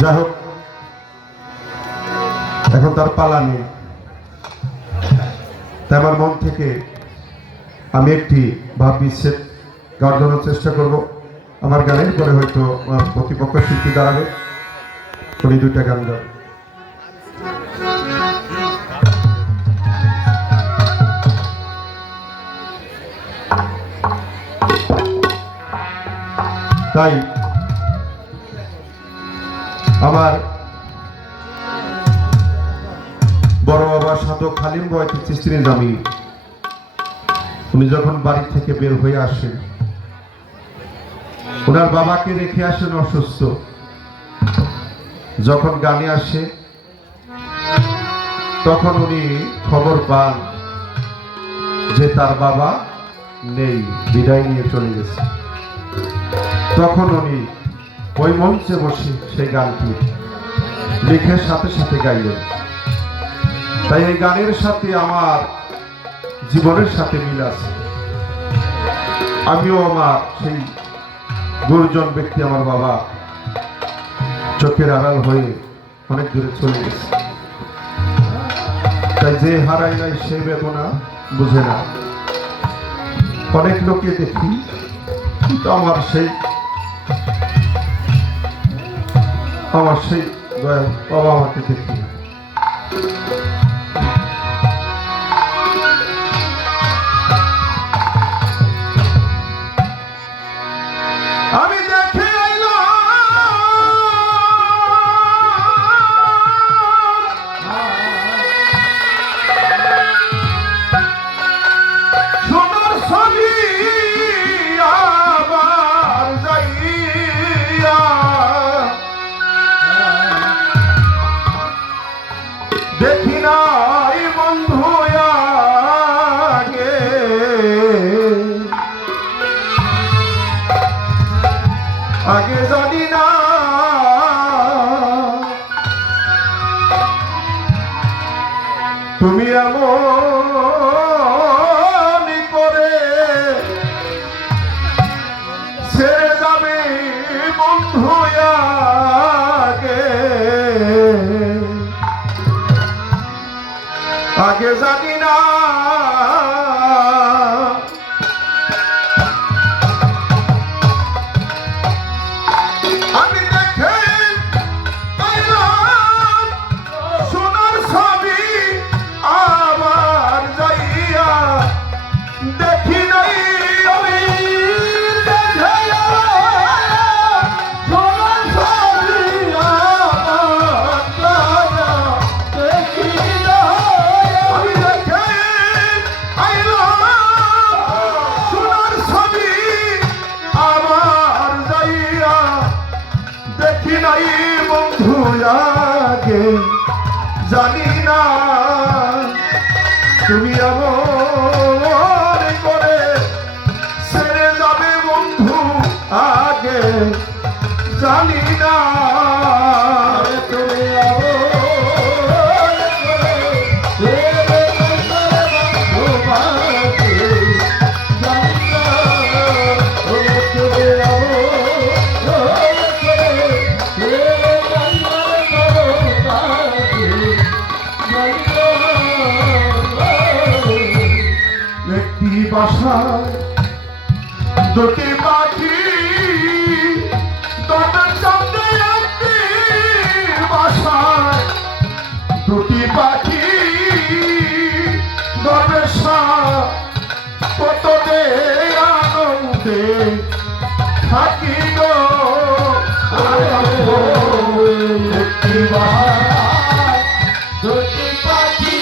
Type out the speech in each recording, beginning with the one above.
যাই হোক, এখন তার পালা নেই, তাই আমার মন থেকে আমি একটি ভাব বিচ্ছেদ গাওয়ার জন্য চেষ্টা করব। আমার গানের পরে হয়তো আমার প্রতিপক্ষ শিল্পী দাঁড়াবে, উনি দুইটা গান গাবে। তাই আমার বড় বাবা সাধক হালিম বয়তি চিস্তির নামি উনি যখন বাড়ি থেকে বের হয়ে আসেন, ওনার বাবাকে রেখে আসেন অসুস্থ। যখন গানে আসে তখন উনি খবর পান যে তার বাবা নেই, বিদায় নিয়ে চলে গেছে। তখন উনি ওই মঞ্চে বসে সেই গানটি লিখে সাথে সাথে গাইলেন। তাই এই গানের সাথে আমার জীবনের সাথে মিল আছে। আমিও আমার সেই গুরুজন ব্যক্তি, আমার বাবা চোখের আড়াল হয়ে অনেক দূরে চলে গেছে। তাই যে হারাই নাই সে বেদনা বুঝে না। অনেক লোকে দেখি, কিন্তু আমার সেই দয়াল বাবা আমাকে দেখি না। আমি দেখে সোনার ছবি আবার যাইয়া দেখি নাই বন্ধু আগে, আগে জানি না তুমি এমন করে ছেড়ে যাবে বন্ধু আগে, আগে জানি না আমি দেখে সোনার ছবি আবার যাইয়া দেখি নাই আমি দেখি নাই বন্ধু আগে, জানি না তুমি এমন করে ছেড়ে যাবে বন্ধু আগে, জানি না তুমি বাসায় দুটি পাখি তোমার সামনে একটি বাসায় দুটি পাখি দরবেশা কত দে আনন্দে থাকি গো একটি বাসায় দুটি পাখি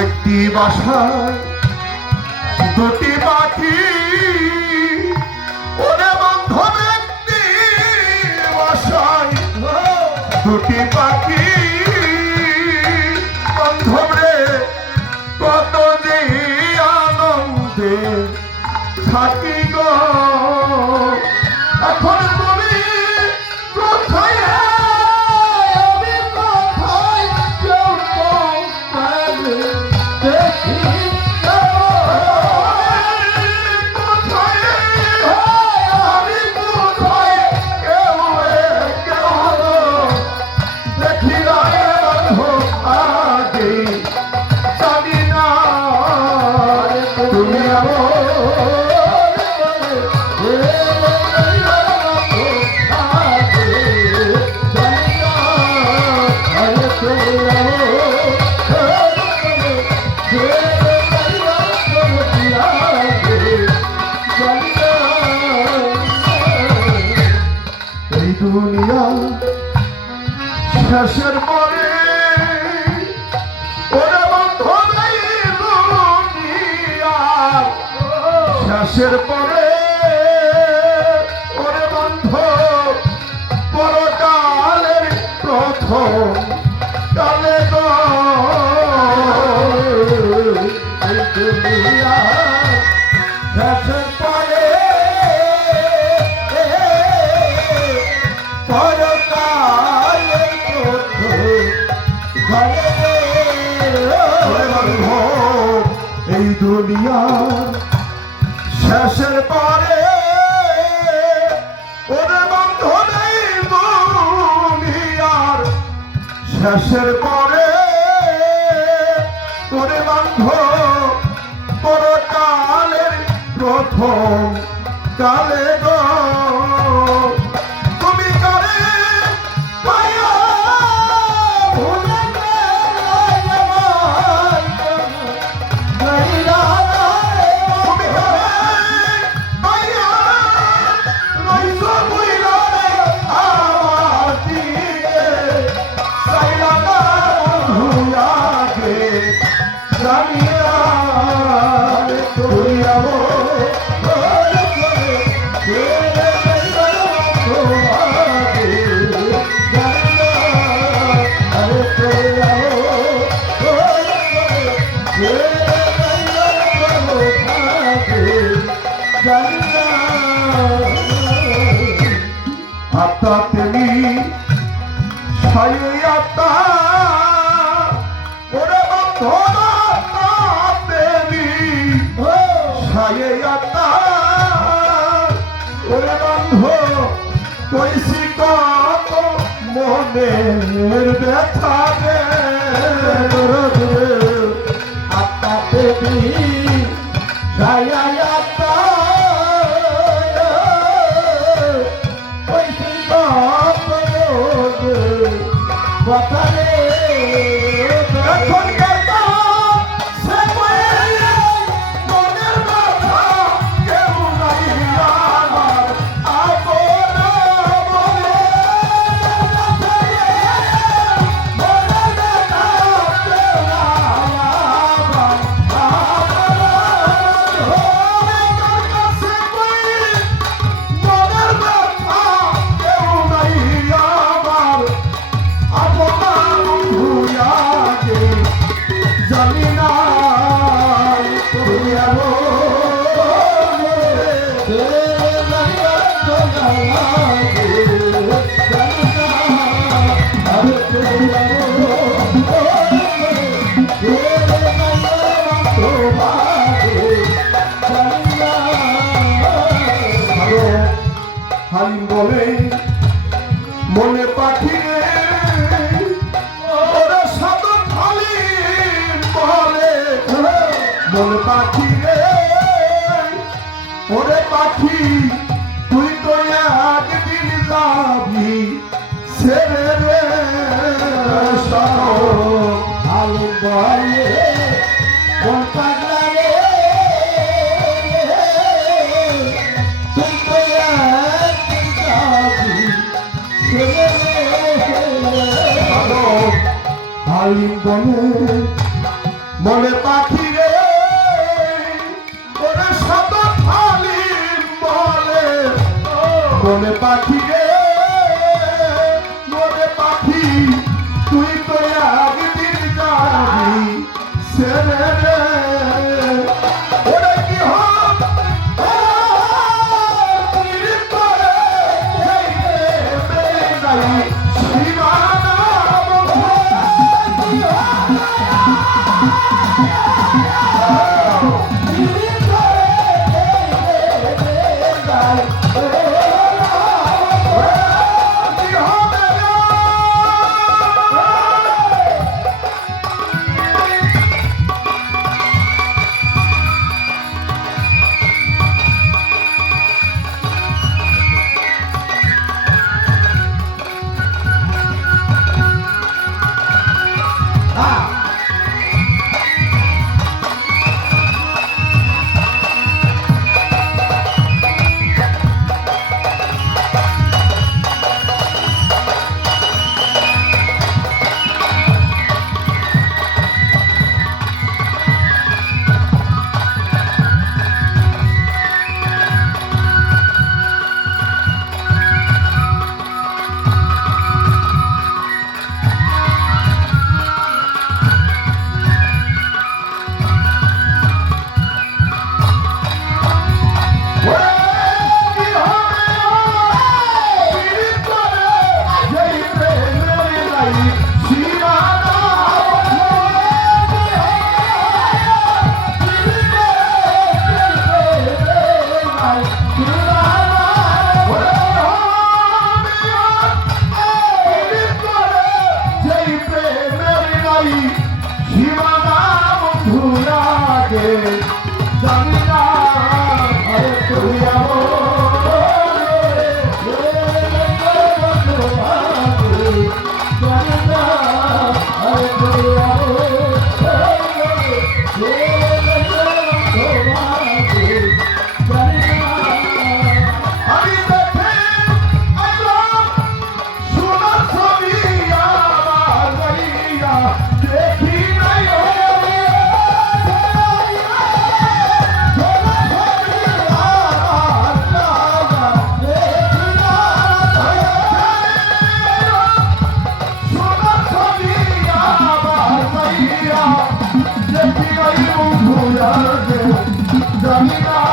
একটি বাসায় দুটি পাখি, ওরে বান্ধব একটি বাসায় দুটি পাখি, বান্ধব রে কত যে আনন্দে থাকি গো। এখন তুমি কোথায়, আমি কোথায়, কেউ আমি জানি না তুমি এই দুনিয়া শেষের পরে ওরে বন্ধু নেই দুনিয়া শেষের পরে ওরে বন্ধু পরকালের প্রথম কালে গো এই দুনিয়া শেষের পরে এই দুনিয়ার শেষের পরে ওরে বন্ধু নেই দুনিয়ার শেষের পরে ওরে বন্ধু পরকালের প্রথম কালে গো তুমি করে পাইয়া ভুলে আত্মা তেমি ছায়ে আত্মা ওরে বন্ধু আত্মা তেমি ছায়ে আত্মা ওরে বন্ধু কইছি কত মনের ব্যথা রে আত্মা তেমি ছায়ে আত্মা হালিম বলে মনে পাখি ওরা সাধন হালিম বলে মনে পাখি রে ওরে পাখি তুই তো একদিন যাবি ছেড়ে রে হালিম বলে মন পাগলা রে হালিম বলে মনে পাখি রে ওরে শত হালিম বলে মনে পাখি রে মনে পাখি তুই তো একদিন যাবি ছেড়ে রে ওরে কি হোক বিদায়